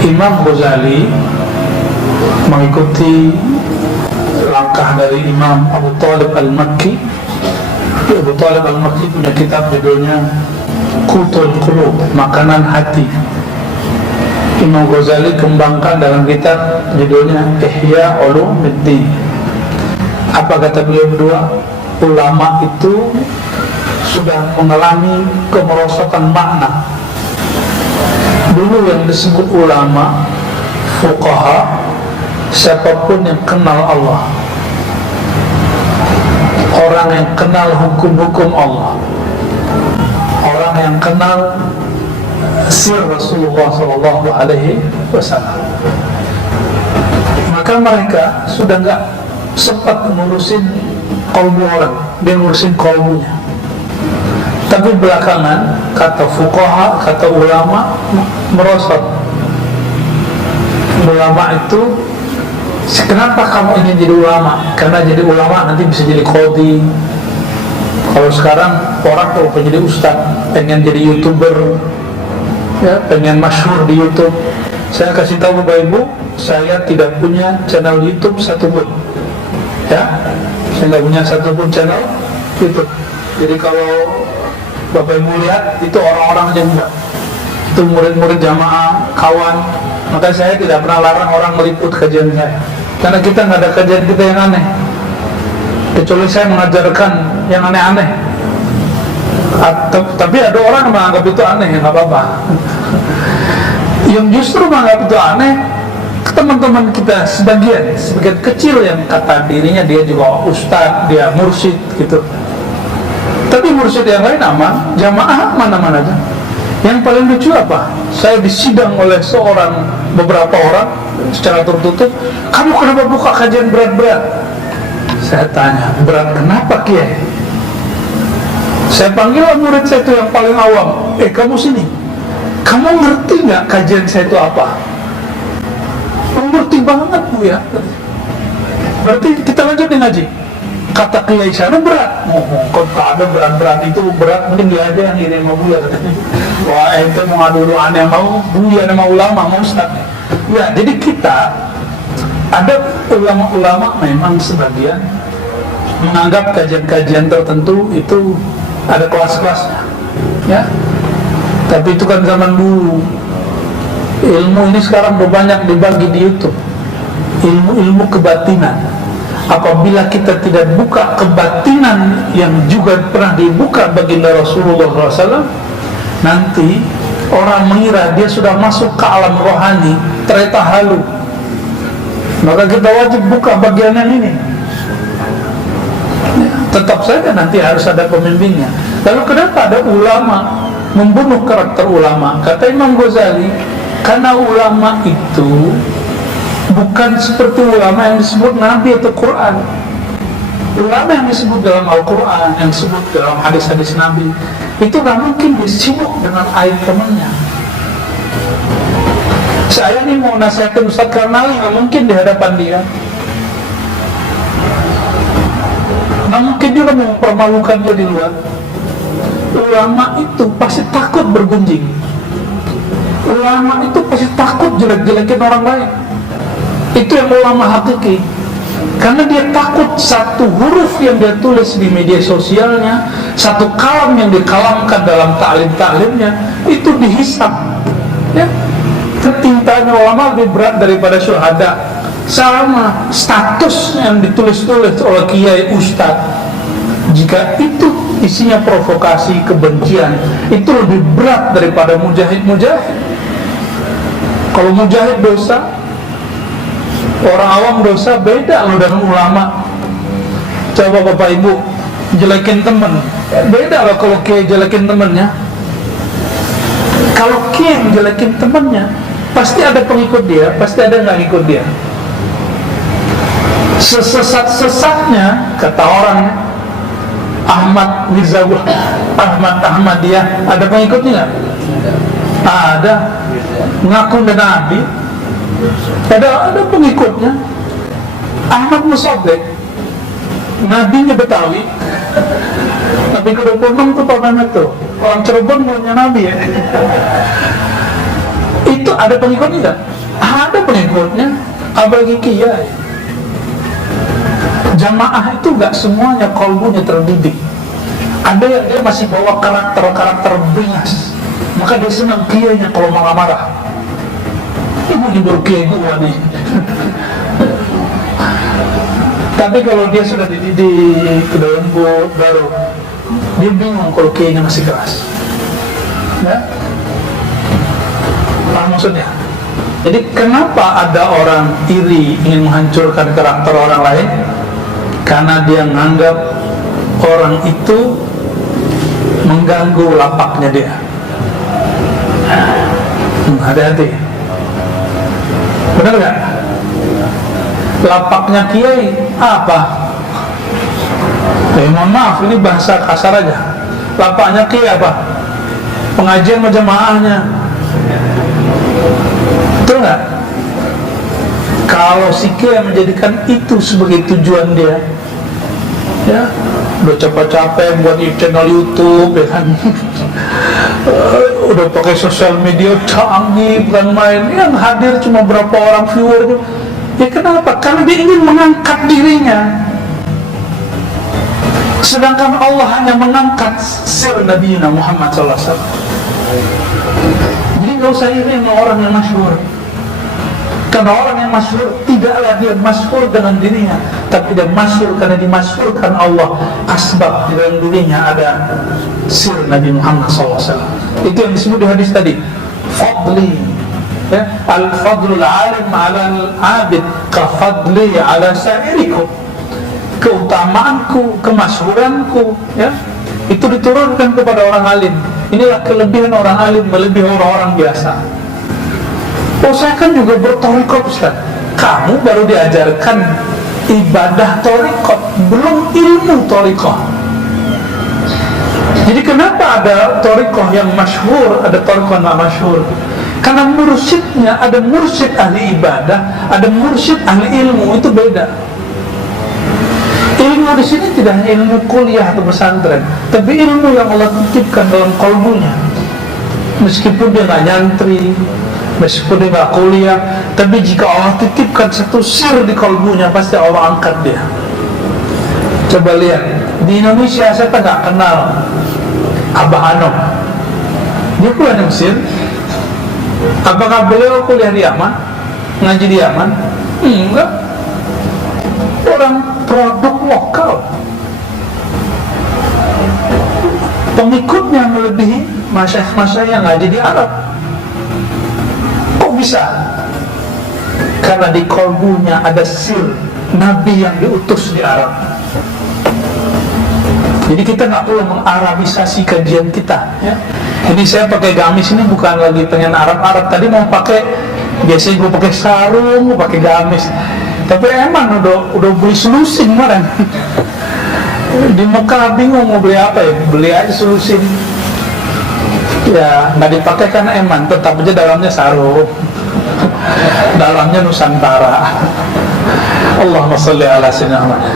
Imam Ghazali mengikuti langkah dari Imam Abu Talib Al-Makki. Abu Talib Al-Makki punya kitab judulnya Qutul Qulub, makanan hati. Imam Ghazali kembangkan dalam kitab judulnya Ihya Ulumuddin. Apa kata beliau berdua? Ulama itu sudah mengalami kemerosotan makna. Dulu yang disebut ulama, fuqaha, siapapun yang kenal Allah, orang yang kenal hukum-hukum Allah, orang yang kenal sir Rasulullah SAW, maka mereka sudah nggak sempat ngurusin kaum orang, dia ngurusin kaumnya. Tapi belakangan kata fuqaha, kata ulama merosot. Ulama itu, kenapa kamu ingin jadi ulama? Karena jadi ulama nanti bisa jadi qadhi. Kalau sekarang orang kalau pengen jadi ustaz, pengen jadi YouTuber, ya, pengen masyhur di YouTube. Saya kasih tahu Bapak Ibu, saya tidak punya channel YouTube satupun. Ya, saya nggak punya satupun channel YouTube. Jadi kalau Bapak Ibu lihat, itu orang-orang aja enggak. Itu murid-murid jamaah, kawan. Maka saya tidak pernah larang orang meliput kajian saya, karena kita nggak ada kajian kita yang aneh, kecuali saya mengajarkan yang aneh-aneh. Tapi ada orang yang menganggap itu aneh, ya nggak apa-apa. Yang justru menganggap itu aneh, teman-teman kita sebagian kecil yang kata dirinya dia juga ustadz, dia mursyid gitu. Tapi mursyid yang lain aman, jamaah mana-mana aja. Yang paling lucu apa? Saya disidang oleh beberapa orang secara tertutup. Kamu kenapa buka kajian berat-berat? Saya tanya, berat kenapa Kiai? Saya panggil murid saya itu yang paling awam. Kamu sini. Kamu ngerti nggak kajian saya itu apa? Ngerti banget Bu ya. Berarti kita lanjutin ngaji. Kata Kiai sana berat. Kok tak ada berat-berat, itu berat, mungkin dia aja yang ngirim sama Buya. Wah, ente mau ngadu doa yang mau Buya sama ulama, mau ustaz. Ya, jadi kita ada ulama-ulama memang sebagian menganggap kajian-kajian tertentu itu ada kelas-kelasnya. Ya. Tapi itu kan zaman dulu. Ilmu ini sekarang banyak dibagi di YouTube. Ilmu kebatinan. Apabila kita tidak buka kebatinan yang juga pernah dibuka baginda Rasulullah SAW, nanti orang mengira dia sudah masuk ke alam rohani, ternyata halu. Maka kita wajib buka bagian yang ini. Tetap saja nanti harus ada pemimpinnya. Lalu kenapa ada ulama membunuh karakter ulama? Kata Imam Ghazali, karena ulama itu bukan seperti ulama yang disebut Nabi atau Quran. Ulama yang disebut dalam Al-Quran, yang disebut dalam hadis-hadis Nabi, itu gak mungkin disibuk dengan aib temannya. Saya ini mau nasihatin Ustaz Karnali, gak mungkin di hadapan dia. Gak mungkin juga mau mempermalukan dia di luar. Ulama itu pasti takut bergunjing. Ulama itu pasti takut jelek-jelekin orang lain. Itu yang ulama hakiki. Karena dia takut satu huruf yang dia tulis di media sosialnya, satu kalam yang dikalamkan dalam ta'lim-ta'limnya, itu dihisab. Ya, ketintanya ulama lebih berat daripada syuhada. Sama status yang ditulis-tulis oleh kiai ustadz, jika itu isinya provokasi kebencian, itu lebih berat daripada mujahid-mujahid. Kalau mujahid dosa, orang awam dosa, beda loh dengan ulama. Coba Bapak Ibu jelekin temen, beda loh kalau kiai jelekin temennya. Kalau kiai jelekin temennya, pasti ada pengikut dia, pasti ada nggak ngikut dia. Sesesat-sesatnya, kata orang Ahmad Mirza Ahmadiyah, ada pengikutnya nggak? Ada. Ngaku dan Nabi, ada pengikutnya. Ahmad Musaddiq, nabinya Betawi, Nabi ke-26 itu Pak Mehmet tuh, orang Cirebon punya Nabi ya. Itu ada pengikutnya nggak? ada pengikutnya, apalagi kiai. Jamaah itu gak semuanya kalbunya terdidik. Ada yang dia masih bawa karakter beringas, maka dia senang kiainya kalau marah-marah. Ibu hibur kiai gua nih. Tapi kalau dia sudah dididik, sudah lembut, baru dia bingung kalau kiainya masih keras. Ya? Paham maksudnya? Jadi kenapa ada orang iri ingin menghancurkan karakter orang lain? Karena dia menganggap orang itu mengganggu lapaknya dia. Hati-hati. Benar gak? Lapaknya kiai apa? Mohon maaf, ini bahasa kasar aja. Lapaknya kiai apa? Pengajian jamaahnya. Betul gak? Kalau si kiai menjadikan itu sebagai tujuan dia, ya, udah capek-capek buat channel YouTube, ya kan? Udah pakai sosial media canggih, bukan main. Yang hadir cuma berapa orang viewer. Ya kenapa? Karena dia ingin mengangkat dirinya. Sedangkan Allah hanya mengangkat sir Nabi Muhammad SAW. Jadi gak usah iri sama orang yang masyhur. Karena orang yang masyhur tidaklah dia masyhur dengan dirinya, tapi dia masyhur karena dimasyhurkan Allah. Asbab di dalam dirinya ada sir Nabi Muhammad SAW. Itu yang disebut di hadis tadi, fadli, ya, al-fadlul alim ala al-abid ka fadli ala sa'irikum. Keutamaanku, kemasyhuranku, ya, itu diturunkan kepada orang alim. Inilah kelebihan orang alim melebihi orang-orang biasa. Oh, saya kan juga bertorikot, Ustaz. Kamu baru diajarkan ibadah torikot, belum ilmu torikoh. Jadi kenapa ada torikoh yang masyhur, ada torikoh yang tidak masyhur? Karena mursyidnya, ada mursyid ahli ibadah, ada mursyid ahli ilmu, itu beda. Ilmu di sini tidak hanya ilmu kuliah atau pesantren, tapi ilmu yang Allah titipkan dalam kalbunya. Meskipun dia nggak nyantri, meskipun dia nggak kuliah, tapi jika Allah titipkan satu sir di kalbunya, pasti Allah angkat dia. Coba lihat, di Indonesia saya nggak kenal Abah Anom. Dia kuliah di Mesir. Apakah beliau kuliah di Yaman? Ngaji di Yaman? Enggak. Orang produk lokal. Pengikutnya melebihi masyayikh yang ngaji di Arab. Kok bisa? Karena di kalbunya ada sir Nabi yang diutus di Arab. Jadi kita nggak perlu mengarabisasi kajian kita, ya. Jadi saya pakai gamis ini bukan lagi pengen Arab-Arab. Tadi mau pakai, biasanya gue pakai sarung, gue pakai gamis. Tapi emang udah beli selusin kemarin. Di Mekah bingung mau beli apa ya, beli aja selusin. Ya nggak dipakai karena eman, tetap aja dalamnya sarung, dalamnya Nusantara. Allahumma sholli ala sayyidina Muhammad.